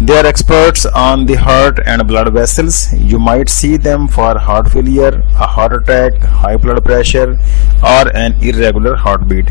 They are experts on the heart and blood vessels. You might see them for heart failure, a heart attack, high blood pressure or an irregular heartbeat.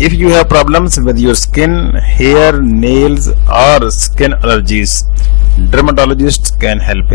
if you have problems with your skin, hair, nails or skin allergies, dermatologist can help.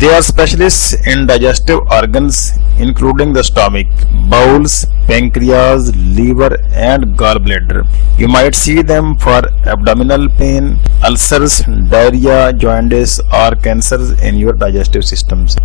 they are specialists in digestive organs including the stomach, bowels, pancreas, liver and gallbladder. You might see them for abdominal pain, ulcers, diarrhea, jaundice or cancers in your digestive systems.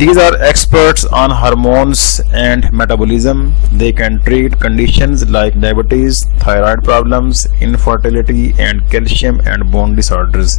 these are experts on hormones and metabolism. They can treat conditions like diabetes, thyroid problems, infertility and calcium and bone disorders.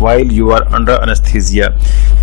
while you are under anesthesia.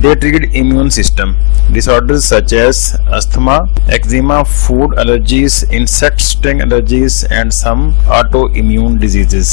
they treat immune system disorders such as asthma, eczema, food allergies, insect sting allergies and some autoimmune diseases.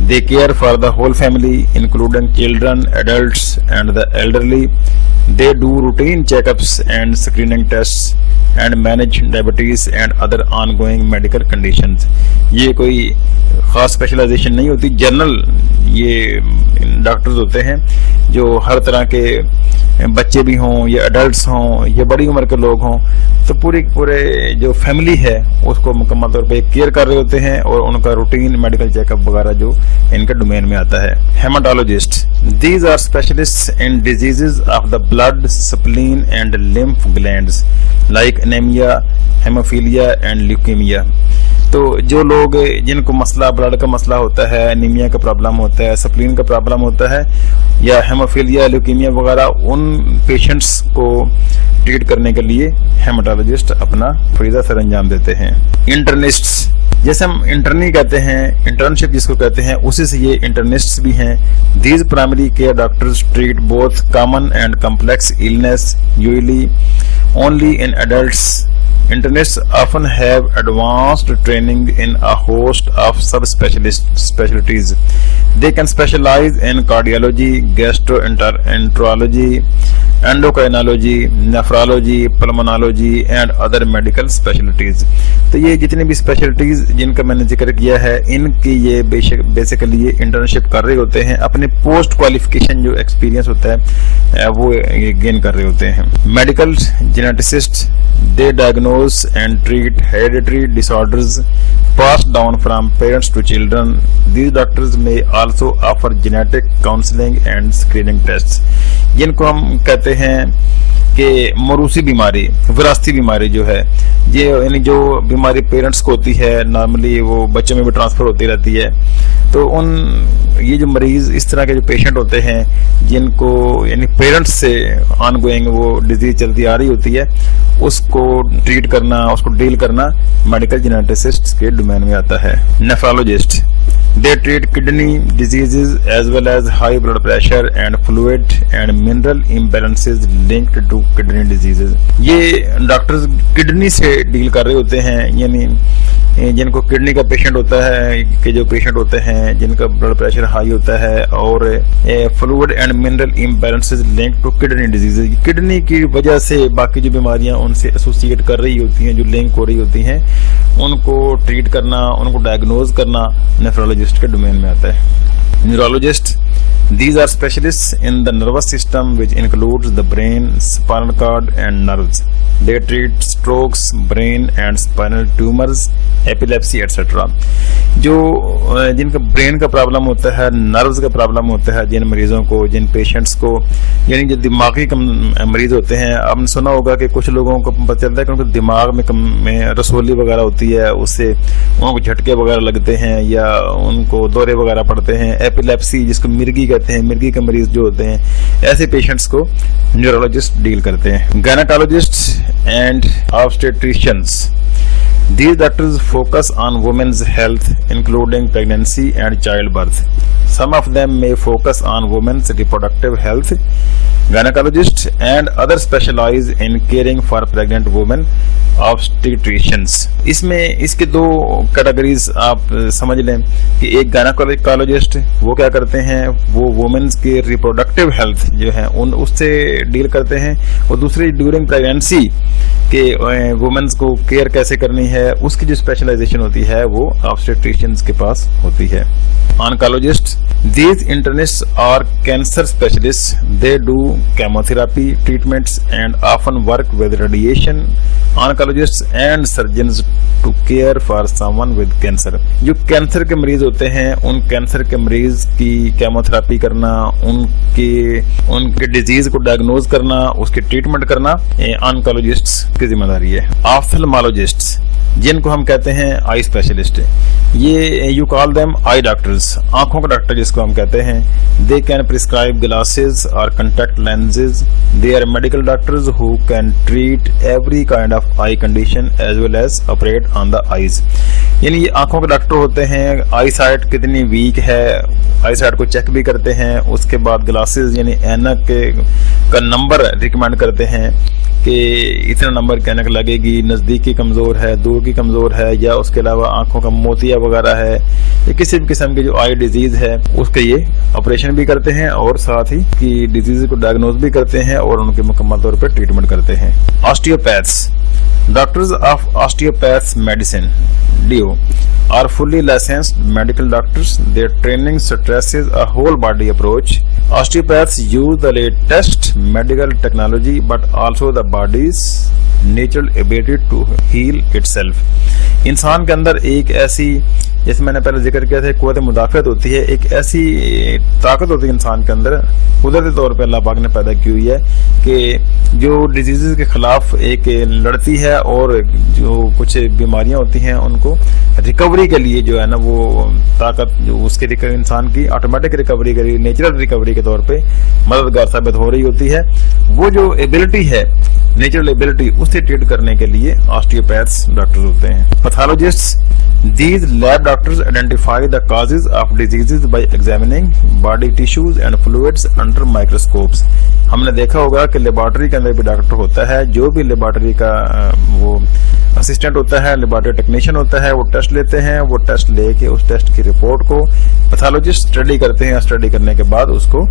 They care for the whole family, including children, adults, and the elderly. They do routine checkups and screening tests and manage diabetes and other ongoing medical conditions. یہ کوئی خاص specialisation نہیں ہوتی, general یہ doctors ہوتے ہیں جو ہر طرح کے بچے بھی ہوں یا ایڈلٹس ہوں یا بڑی عمر کے لوگ ہوں, تو پورے جو فیملی ہے اس کو مکمل طور پہ کیئر کر رہے ہوتے ہیں, اور ان کا روٹین میڈیکل چیک اپ وغیرہ جو ان کے ڈومین میں آتا ہے. Haematologist, these are specialist in diseases of the blood, spleen and lymph glands like anaemia, haemophilia and leukaemia. تو جو لوگ جن کو مسئلہ بلڈ کا مسئلہ ہوتا ہے, انیمیا کا پرابلم ہوتا ہے, سپلین کا پرابلم ہوتا ہے, یا ہیموفیلیا, لیوکیمیا وغیرہ, ان پیشنٹس کو ٹریٹ کرنے کے لیے ہیماٹولوجسٹ اپنا فریضہ سر انجام دیتے ہیں. انٹرنسٹس, جیسے ہم انٹرنی کہتے ہیں, انٹرنشپ جس کو کہتے ہیں, اسی سے یہ انٹرنسٹس بھی ہیں. These primary care doctors treat both common and complex illness, usually only in adults. Internists often have advanced training in a host of specialties. They can specialize in cardiology, gastroenterology, endocrinology, nephrology, pulmonology and other medical specialties. تو یہ جتنی بھی specialities جن کا میں نے ذکر کیا ہے, ان کی یہ بیسیکلی یہ انٹرنشپ کر رہے ہوتے ہیں, اپنے پوسٹ کوالیفیکیشن جو ایکسپیرینس ہوتا ہے وہ گین کر رہے ہوتے ہیں. Medical geneticist, they diagnose and treat hereditary disorders passed down from parents to children. These doctors may also offer genetic counseling and screening tests. جن کو ہم کہتے ہیں کہ موروثی بیماری, وراثتی بیماری جو ہے, یہ یعنی جو بیماری پیرنٹس کو ہوتی ہے, نارملی وہ بچوں میں بھی ٹرانسفر ہوتی رہتی ہے. تو یہ جو مریض, اس طرح کے جو پیشنٹ ہوتے ہیں جن کو یعنی پیرنٹس سے آن گوئنگ وہ ڈیزیز چلتی آ رہی ہوتی ہے, اس کو ٹریٹ کرنا, اس کو ڈیل کرنا میڈیکل جینیٹسسٹ کے ڈومین میں آتا ہے. نیفرولوجسٹ, they treat kidney diseases as well as high blood pressure and fluid and mineral imbalances linked to kidney diseases. یہ ڈاکٹرز کڈنی سے ڈیل کر رہے ہوتے ہیں, یعنی جن کو کڈنی کا پیشنٹ ہوتا ہے, کہ جو پیشنٹ ہوتے ہیں جن کا بلڈ پریشر ہائی ہوتا ہے, اور fluid and mineral imbalances link to kidney disease, kidney کی وجہ سے باقی جو بیماریاں ان سے ایسوسیٹ کر رہی ہوتی ہیں, جو لنک ہو رہی ہوتی ہیں, ان کو ٹریٹ کرنا, ان کو ڈائگنوز کرنا نیفرولوجسٹ کے ڈومین میں آتا ہے. Neurologist, these are specialists in the nervous system which includes the brain, spinal cord and nerves. They treat strokes, brain and spinal tumors, epilepsy etc. جو جن کا برین کا پرابلم ہوتا ہے, نروز کا پرابلم ہوتا ہے, جن مریضوں کو, جن پیشنٹس کو, یعنی جو دماغی مریض ہوتے ہیں, آپ نے سنا ہوگا کہ کچھ لوگوں کو پتہ چلتا ہے کہ ان کے دماغ میں رسولی وغیرہ ہوتی ہے, اس سے ان کو جھٹکے وغیرہ لگتے ہیں یا ان کو دورے وغیرہ پڑتے ہیں. ایپیلیپسی جس کو مرگی کہتے ہیں, مرگی کے مریض جو ہوتے ہیں, ایسے پیشنٹس کو نیورولوجسٹ ڈیل کرتے ہیں. Gynaecologist and آبسٹیٹریشنز, these doctors focus on women's health including pregnancy and childbirth. Some of them may focus on women's reproductive health. Gynecologists and others specialize in caring for pregnant women. obstetricians. اس میں اس کے دو categories آپ سمجھ لیں کہ ایک گائنیکولوجسٹ وہ کیا کرتے ہیں, وہ وومنس کے ریپروڈکٹیو ہیلتھ جو ہے اس سے ڈیل کرتے ہیں, اور دوسری ڈیورنگ پریگنینسی کہ وومنس کو کیئر کیسے کرنی ہے, اس کی جو اسپیشلائزیشن ہوتی ہے وہ obstetricians کے پاس ہوتی ہے. Oncologists, these internists are cancer specialists. They do chemotherapy treatments and often work with radiation oncologists and surgeons to care for someone with cancer. جو کینسر کے مریض ہوتے ہیں ان کینسر کے مریض کی کیموتھراپی کرنا, ان کے ڈیزیز کو ڈائگنوز کرنا, اس کی ٹریٹمنٹ کرنا آنکولوجسٹس کی ذمہ داری ہے. آفتھلمالوجسٹس جن کو ہم کہتے ہیں آئی اسپیشلسٹ, یہ you call them eye doctors, آنکھوں کے ڈاکٹر جس کو ہم کہتے ہیں. دے کین پرسکرائب گلاسز اور contact lenses. They are medical doctors who can treat every kind of eye condition as well as operate on the eyes. یعنی یہ آنکھوں کے ڈاکٹر ہوتے ہیں. آئی سائٹ کتنی ویک ہے آئی سائٹ کو چیک بھی کرتے ہیں. اس کے بعد گلاسز یعنی اینک کا نمبر ریکمینڈ کرتے ہیں کہ اتنا نمبر کی اینک لگے گی, نزدیک کی کمزور ہے, دور کی کمزور ہے, یا اس کے علاوہ آنکھوں کا موتیا وغیرہ ہے, یا کسی بھی قسم کی جو آئی ڈیزیز ہے اس کے یہ آپریشن بھی کرتے ہیں اور ساتھ ہی کی ڈیزیز کو ڈائگنوز بھی کرتے ہیں اور ان کے مکمل طور پہ ٹریٹمنٹ کرتے ہیں. آسٹیوپیتھس. Doctors of osteopaths medicine (DO) are fully licensed medical doctors. Their training stresses a whole body approach. Osteopaths use the latest medical technology but also the body's natural ability to heal itself. انسان کے اندر ایک ایسی, جیسے میں نے پہلے ذکر کیا تھا, قوت مدافعت ہوتی ہے, ایک ایسی طاقت ہوتی ہے انسان کے اندر, قدرتی طور پہ اللہ پاک نے پیدا کی ہوئی ہے کہ جو ڈیزیزز کے خلاف ایک لڑتی ہے اور جو کچھ بیماریاں ہوتی ہیں ان کو ریکوری کے لیے جو ہے نا وہ طاقت جو اس کے انسان کی آٹومیٹک ریکوری کے لیے, نیچرل ریکوری کے طور پہ مددگار ثابت ہو رہی ہوتی ہے. وہ جو ایبلٹی ہے, نیچرل ایبلٹی, اسے ٹریٹ کرنے کے لیے آسٹیوپیتھس ڈاکٹر ہوتے ہیں. پیتھولوجسٹس. These lab doctors identify the causes of diseases by examining body tissues and fluids under microscopes. ہم نے دیکھا ہوگا کہ لیبارٹری کے اندر بھی ڈاکٹر ہوتا ہے, جو بھی لیبارٹری کا وہ اسسٹنٹ ہوتا ہے, لیبارٹری ٹیکنیشین ہوتا ہے, وہ ٹیسٹ لیتے ہیں. وہ ٹیسٹ لے کے اس ٹیسٹ کی رپورٹ کو پیتھولوجسٹ اسٹڈی کرتے ہیں. اسٹڈی کرنے کے بعد اس کو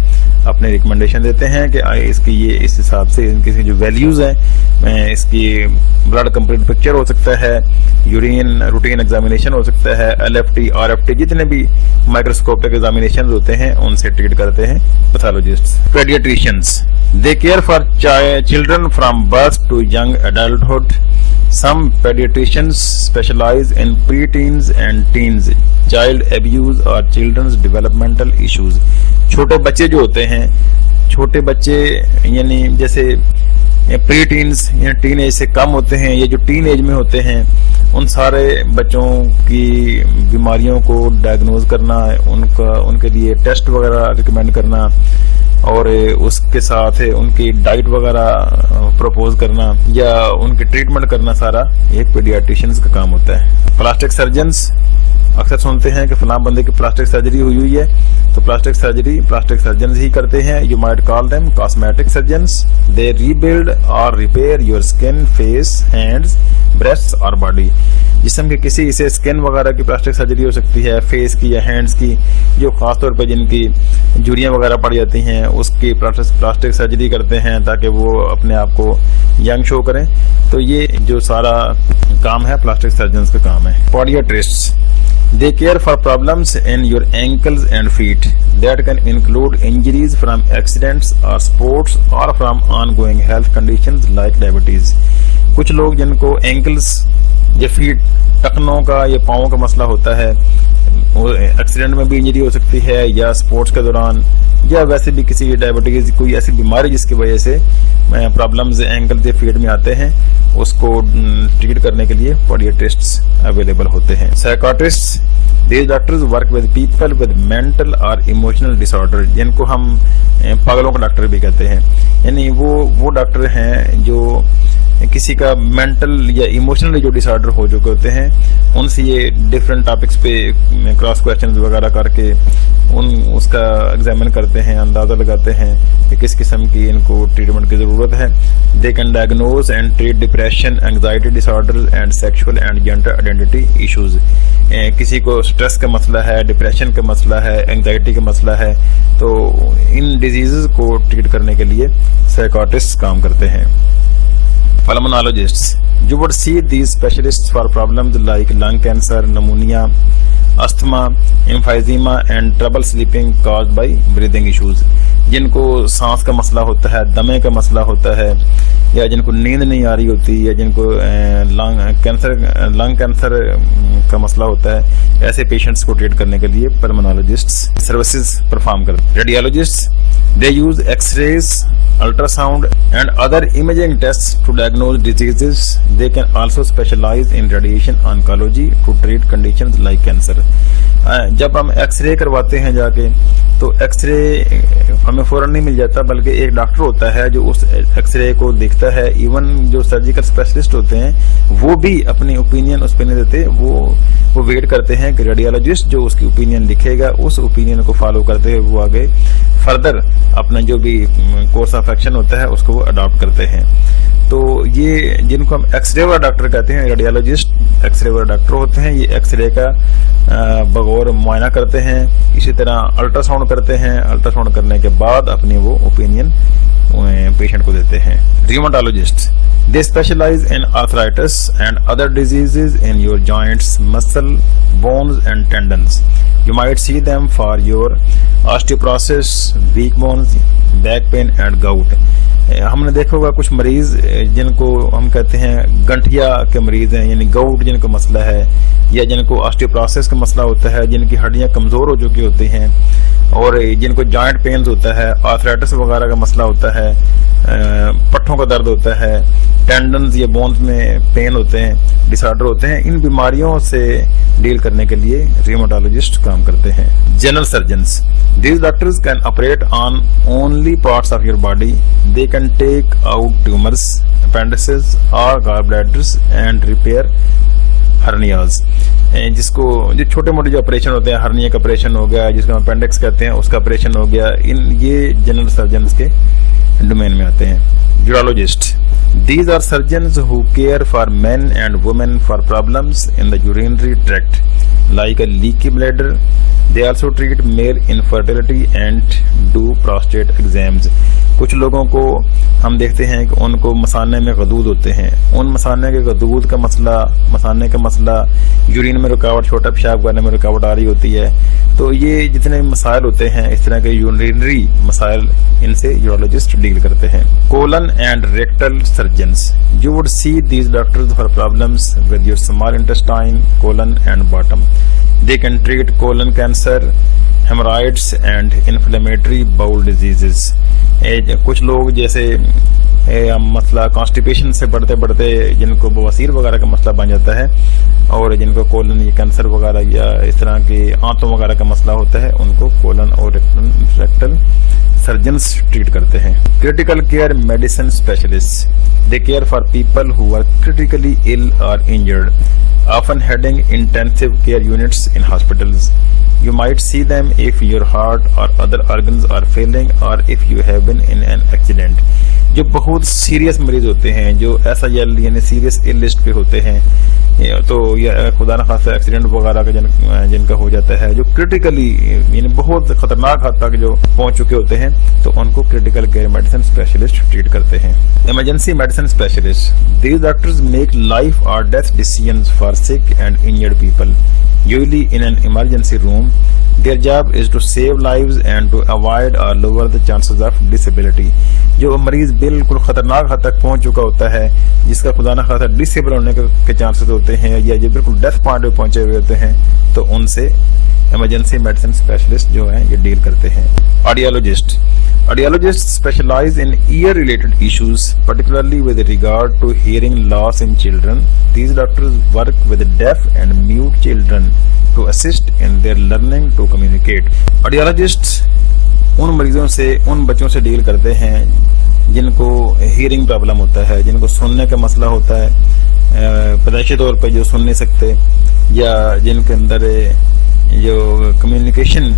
اپنے ریکمنڈیشن دیتے ہیں کہ اس کی یہ اس حساب سے ان کی جو ویلیوز ہیں, اس کی بلڈ کمپلیٹ پکچر ہو سکتا ہے, یورین روٹین ایگزامینیشن ہو سکتا ہے, LFT RFT, جتنے بھی مائکروسکوپک ایگزامینیشن ہوتے ہیں ان سے ٹریٹ کرتے ہیں pathologist. پیڈیاٹریشینس. They care for children from birth to young adulthood. Some pediatricians specialize in preteens and teens, child abuse or children's developmental issues. چھوٹے بچے جو ہوتے ہیں, چھوٹے بچے یعنی جیسے پری ٹینز یا ٹین ایج سے کم ہوتے ہیں, یا جو ٹین ایج میں ہوتے ہیں, ان سارے بچوں کی بیماریوں کو ڈائگنوز کرنا, ان کے لیے ٹیسٹ وغیرہ ریکمینڈ کرنا اور اس کے ساتھ ان کی ڈائٹ وغیرہ پروپوز کرنا یا ان کی ٹریٹمنٹ کرنا, سارا ایک پیڈیاٹریشنز کا کام ہوتا ہے. Plastic surgeons. اکثر سنتے ہیں کہ فلاں بندے کی پلاسٹک سرجری ہوئی ہے, تو پلاسٹک سرجری پلاسٹک سرجنز ہی کرتے ہیں. You might call them cosmetic surgeons. They rebuild اور repair your skin, face, hands, breast اور باڈی. جسم کے کسی حصے اسکن وغیرہ کی پلاسٹک سرجری ہو سکتی ہے, فیس کی یا ہینڈز کی, جو خاص طور پہ جن کی جھریاں وغیرہ پڑ جاتی ہیں اس کی پلاسٹک سرجری کرتے ہیں تاکہ وہ اپنے آپ کو ینگ شو کریں. تو یہ جو سارا کام ہے پلاسٹک سرجنز کا کام ہے. پوڈیاٹرسٹس. They care for problems in your ankles and feet that can include injuries from accidents or sports or from ongoing health conditions like diabetes. کچھ لوگ جن کو اینکلز یا فیٹ, ٹخنوں کا یا پاؤں کا مسئلہ ہوتا ہے, ایکسیڈنٹ میں بھی انجری ہو سکتی ہے یا اسپورٹس کے دوران, یا ویسے بھی کسی ڈائبٹیز, کوئی ایسی بیماری جس کی وجہ سے پرابلمز اینکل یا فیٹ میں آتے ہیں, اس کو ٹریٹ کرنے کے لیے پیڈیاٹرسٹس اویلیبل ہوتے ہیں. سائیکاٹرسٹس. These doctors work with people with mental or emotional disorder, جن کو ہم پاگلوں کا ڈاکٹر بھی کہتے ہیں. یعنی وہ ڈاکٹر ہیں جو کسی کا مینٹل یا ایموشنل جو ڈس آرڈر ہو چکے ہوتے ہیں, ان سے یہ ڈفرینٹ ٹاپکس پہ کراس کویشچنز وغیرہ کر کے اس کا ایگزامن کرتے ہیں, اندازہ لگاتے ہیں کہ کس قسم کی ان کو ٹریٹمنٹ کی ضرورت ہے. They can diagnose and treat depression, anxiety disorder and sexual and gender identity issues. کسی کو اسٹریس کا مسئلہ ہے, ڈپریشن کا مسئلہ ہے, اینگزائٹی کا مسئلہ ہے, تو ان ڈیزیزز کو ٹریٹ کرنے کے لیے سائیکاٹرسٹ کام کرتے ہیں. Pulmonologists. You would see these specialists for problems like lung cancer, pneumonia, asthma, emphysema and trouble sleeping caused by breathing issues. جن کو سانس کا مسئلہ ہوتا ہے, دمے کا مسئلہ ہوتا ہے, یا جن کو نیند نہیں آ رہی ہوتی, یا جن کو لنگ کینسر کا مسئلہ ہوتا ہے, ایسے پیشنٹس کو ٹریٹ کرنے کے لیے پلمونالوجسٹس سروسز پرفارم کرتے ہیں. ریڈیولوجسٹس. They use X-rays ultrasound and other imaging tests to diagnose diseases. They can also specialize in radiation oncology to treat conditions like cancer. جب ہم ایکس رے کرواتے ہیں جا کے تو ایکس رے ہمیں فوراً نہیں مل جاتا، بلکہ ایک ڈاکٹر ہوتا ہے جو اس ایکس رے کو دیکھتا ہے. ایون جو سرجیکل اسپیشلسٹ ہوتے ہیں وہ بھی اپنی اوپینین اس پہ نہیں دیتے، وہ ویٹ کرتے ہیں کہ ریڈیولوجسٹ جو اس کی اوپینین لکھے گا اس اوپینین کو فالو کرتے ہوئے وہ آگے فردر اپنا جو بھی کورس آف ایکشن ہوتا ہے اس کو وہ اڈاپٹ کرتے ہیں. تو یہ جن کو ہم ایکس رے والا ڈاکٹر کہتے ہیں، ریڈیولوجسٹ ایکس رے والا ڈاکٹر ہوتے ہیں. یہ ایکس رے کا بغور معائنہ کرتے ہیں، اسی طرح الٹرا ساؤنڈ کرتے ہیں، الٹرا ساؤنڈ کرنے کے بعد اپنی وہ اوپینین پیشنٹ کو دیتے ہیں. ریومٹالوجسٹ they specialize in arthritis and other diseases in your joints, muscle, bones and tendons. You might see them for your osteoporosis, weak bones, back pain and gout. ہم نے دیکھا ہوگا کچھ مریض جن کو ہم کہتے ہیں گنٹھیا کے مریض ہیں، یعنی گاؤٹ جن کو مسئلہ ہے، یا جن کو آسٹیوپروسس کا مسئلہ ہوتا ہے، جن کی ہڈیاں کمزور ہو چکی ہوتی ہیں، اور جن کو جوائنٹ پینز ہوتا ہے، آرتھرائٹس وغیرہ کا مسئلہ ہوتا ہے، پٹھوں کا درد ہوتا ہے، ٹینڈنز یا بونز میں پین ہوتے ہیں، ڈس آرڈر ہوتے ہیں. ان بیماریوں سے ڈیل کرنے کے لیے ریومٹالوجسٹ کام کرتے ہیں. General surgeons These doctors can operate on only parts of your body. They can take out tumors, appendices or gallbladders and repair hernias. جس کو جو چھوٹے موٹے جو آپریشن ہوتے ہیں، ہرنیا کا آپریشن ہو گیا، جس کو ہم اپینڈکس کہتے ہیں، اس کا آپریشن ہو گیا، یہ جنرل سرجنز کے ڈومین میں آتے ہیں. Urologist These are surgeons who care for men and women for problems in the urinary tract, like a leaky bladder. They also treat male infertility and do prostate exams. کچھ لوگوں کو ہم دیکھتے ہیں کہ ان کو مثانے میں غدود ہوتے ہیں، ان مثانے کے غدود کا مسئلہ، مثانے کا مسئلہ، یورین میں رکاوٹ، چھوٹا پیشاب کرنے میں رکاوٹ آ رہی ہوتی ہے. تو یہ جتنے مسائل ہوتے ہیں اس طرح کے یورینری مسائل، ان سے یورولوجسٹ ڈیل کرتے ہیں. Colon and rectal surgeons You would see these doctors for problems with your small intestine, colon and bottom. They can treat colon cancer, hemorrhoids and inflammatory bowel diseases. کچھ لوگ جیسے مسئلہ constipation سے بڑھتے بڑھتے جن کو بواسیر وغیرہ کا مسئلہ بن جاتا ہے، اور جن کو کولن یا کینسر وغیرہ یا اس طرح کے آنتوں وغیرہ کا مسئلہ ہوتا ہے، ان کو کولن اور ریکٹل سرجنز ٹریٹ کرتے ہیں. Critical care medicine specialist They care for people who are critically ill or injured, often heading intensive care units in hospitals. You might see them if your heart or other organs are failing or if you have been in an accident. جو بہت serious مریض ہوتے ہیں، جو ایسا یعنی serious L list پہ ہوتے ہیں، تو یا خدا نخواستہ ایکسیڈنٹ وغیرہ کا جن کا ہو جاتا ہے، جو کریٹیکلی یعنی بہت خطرناک حد تک جو پہنچ چکے ہوتے ہیں، تو ان کو critical care medicine specialist treat کرتے ہیں. Emergency medicine specialist These doctors make life or death decisions for sick and injured people, usually in an emergency room. Their job is to save lives and to avoid or lower the chances of disability. جو مریض بالکل خطرناک حد تک پہنچ چکا ہوتا ہے، جس کا خدا نہ خواستہ ڈسیبل ہونے کے چانسز ہوتے ہیں، یا جو بالکل ڈیتھ پوائنٹ پہ پہنچے ہوئے ہوتے ہیں، تو ان سے ایمرجنسی میڈیسن اسپیشلسٹ جو ہیں یہ ڈیل کرتے ہیں. آڈیولوجسٹ Audiologists specialize in ear-related issues, particularly with regard to hearing loss in children. These doctors work with deaf and mute children to assist in their learning to communicate. Audiologists ان مریضوں سے، ان بچوں سے deal کرتے ہیں جن کو ہیئرنگ پرابلم ہوتا ہے، جن کو سننے کا مسئلہ ہوتا ہے، پیدائشی طور پہ جو سن نہیں سکتے، یا جن کے اندر جو کمیونیکیشن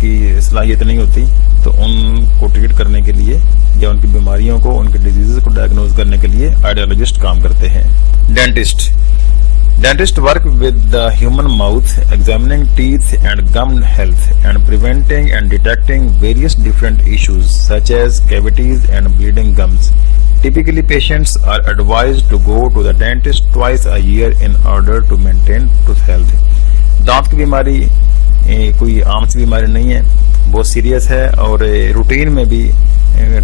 کی صلاحیت نہیں ہوتی، تو ان کو ٹریٹ کرنے کے لیے یا ان کی بیماریوں کو، ان کے ڈیزیز کو ڈائگنوز کرنے کے لیے آڈیولوجسٹ کام کرتے ہیں. Dentists work with the human mouth, examining teeth and gum health and preventing and detecting various different issues such as cavities and bleeding gums. Typically, patients are advised to go to the dentist twice a year in order to maintain tooth health. دانت کی بیماری کوئی عام سی بیماری نہیں ہے، بہت serious ہے، اور روٹین میں بھی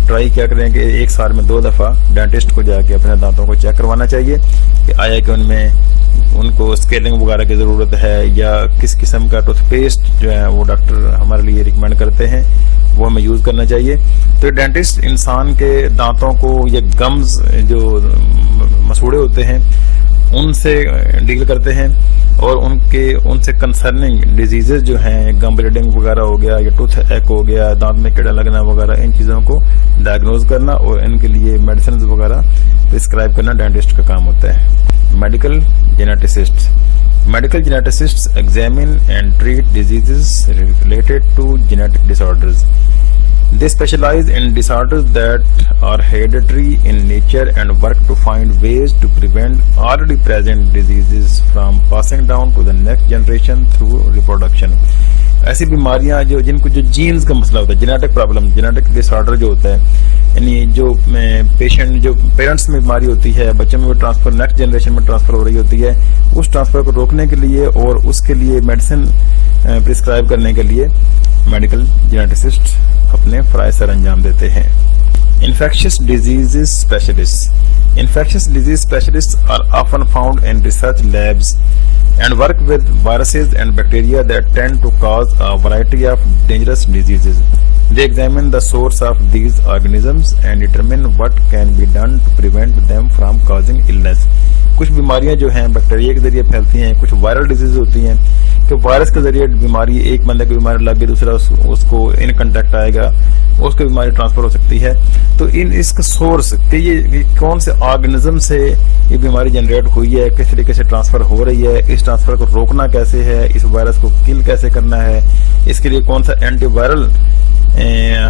ٹرائی کیا کریں کہ ایک سال میں 2 دفعہ ڈینٹسٹ کو جا کے اپنے دانتوں کو چیک کروانا چاہیے کہ آیا کہ ان کو اسکیلنگ وغیرہ کی ضرورت ہے یا کس قسم کا ٹوتھ پیسٹ جو ہے وہ ڈاکٹر ہمارے لیے ریکمینڈ کرتے ہیں وہ ہمیں یوز کرنا چاہیے. تو ڈینٹسٹ انسان کے دانتوں کو یا گمز جو مسوڑے ہوتے ہیں ان سے ڈیل کرتے ہیں اور ان سے کنسرننگ ڈیزیزز جو ہیں گم بلیڈنگ وغیرہ ہو گیا یا ٹوتھ ایک ہو گیا, دانت میں کیڑا لگنا وغیرہ, ان چیزوں کو ڈائگنوز کرنا اور ان کے لیے میڈیسنز وغیرہ پرسکرائب کرنا ڈینٹسٹ کا کام ہوتا ہے. Medical geneticists examine and treat diseases related to genetic disorders. They specialize in disorders that are hereditary in nature and work to find ways to prevent already present diseases from passing down to the next generation through reproduction. ایسی بیماریاں جن کو جو jeans کا مسئلہ ہوتا ہے, genetic problem, genetic ڈس order جو ہوتا ہے, یعنی جو پیشنٹ جو پیرنٹس میں بیماری ہوتی ہے بچوں میں وہ ٹرانسفر نیکسٹ جنریشن میں ٹرانسفر ہو رہی ہوتی ہے, اس ٹرانسفر کو روکنے کے لیے اور اس کے لیے میڈیسن پرسکرائب کرنے کے لیے میڈیکل جینیٹسسٹ اپنے فرائض سر انجام دیتے ہیں. Infectious diseases specialists are often found in research labs and work with viruses and bacteria that tend to cause a variety of dangerous diseases. They examine the source of these organisms and determine what can be done to prevent them from causing illness. کچھ بیماریاں جو ہیں bacteria کے ذریعے پھیلتی ہیں, کچھ viral disease ہوتی ہیں کہ وائرس کے ذریعے بیماری, ایک بندے کو بیماری لگ گئی دوسرا اس کو ان کنٹیکٹ آئے گا, اس کو بیماری ٹرانسفر ہو سکتی ہے. تو اس کا سورس کہ یہ کون سے آرگنزم سے یہ بیماری جنریٹ ہوئی ہے, کس طریقے سے ٹرانسفر ہو رہی ہے, اس ٹرانسفر کو روکنا کیسے ہے, اس وائرس کو کل کیسے کرنا ہے, اس کے لیے کون سا اینٹی وائرل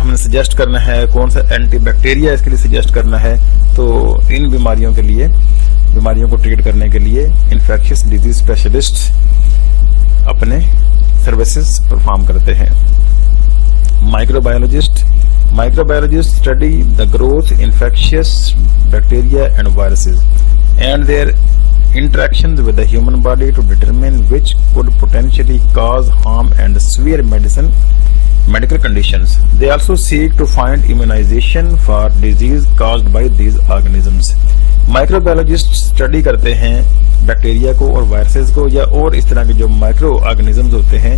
ہم نے سجیسٹ کرنا ہے, کون سا اینٹی بیکٹیریا اس کے لیے سجیسٹ کرنا ہے. تو ان بیماریوں کو ٹریٹ کرنے کے لیے انفیکشس ڈیزیز اسپیشلسٹ اپنے سروسز پرفارم کرتے ہیں. Microbiologist study the growth infectious bacteria and viruses and their interactions with the human body to determine which could potentially cause harm and severe medical conditions. They also seek to find immunization for disease caused by these organisms. Microbiologist study کرتے ہیں bacteria کو اور viruses کو یا اور اس طرح کے جو مائکرو آرگنزمز ہوتے ہیں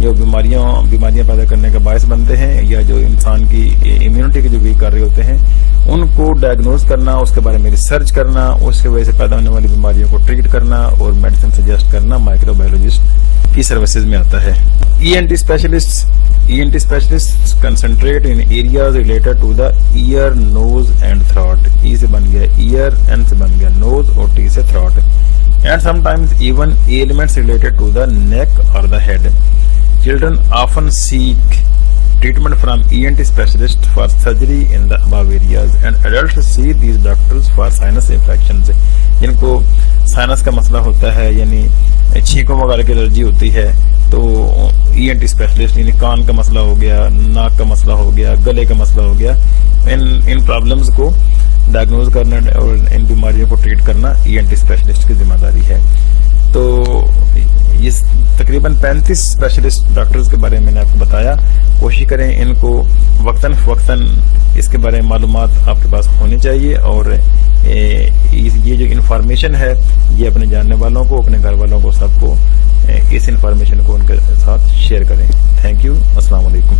جو بیماریاں پیدا کرنے کا باعث بنتے ہیں یا جو انسان کی امیونٹی کے جو ویک کر رہے ہوتے ہیں ان کو ڈائگنوز کرنا, اس کے بارے میں ریسرچ کرنا, اس کی وجہ سے پیدا ہونے والی بیماریوں کو ٹریٹ کرنا اور میڈیسن سجیسٹ کرنا مائکروبایولوجسٹ کی سروسز میں آتا ہے. ENT specialists concentrate in areas related to the ear, nose and throat. E سے بن گیا ear, N سے بن گیا nose اور T سے throat. And sometimes even ailments related to the neck or the head. Children often seek treatment from ENT specialists for surgery in the above areas and adults see these doctors for sinus infections. جن کو science کا مسئلہ ہوتا ہے یعنی چھینکوں وغیرہ کی allergy ہوتی ہے تو ENT اسپیشلسٹ یعنی کان کا مسئلہ ہو گیا, ناک کا مسئلہ ہو گیا, گلے کا مسئلہ ہو گیا, ان پرابلمز کو ڈائگنوز کرنا اور ان بیماریوں کو ٹریٹ کرنا ENT اسپیشلسٹ کی ذمہ داری ہے. تو یہ تقریباً 35 اسپیشلسٹ ڈاکٹرز کے بارے میں نے آپ کو بتایا. کوشش کریں ان کو وقتاً فوقتاً اس کے بارے میں معلومات آپ کے پاس ہونی چاہیے اور یہ جو انفارمیشن ہے یہ اپنے جاننے والوں کو, اپنے گھر والوں کو, سب کو اس انفارمیشن کو ان کے ساتھ شیئر کریں. Thank you. السلام علیکم.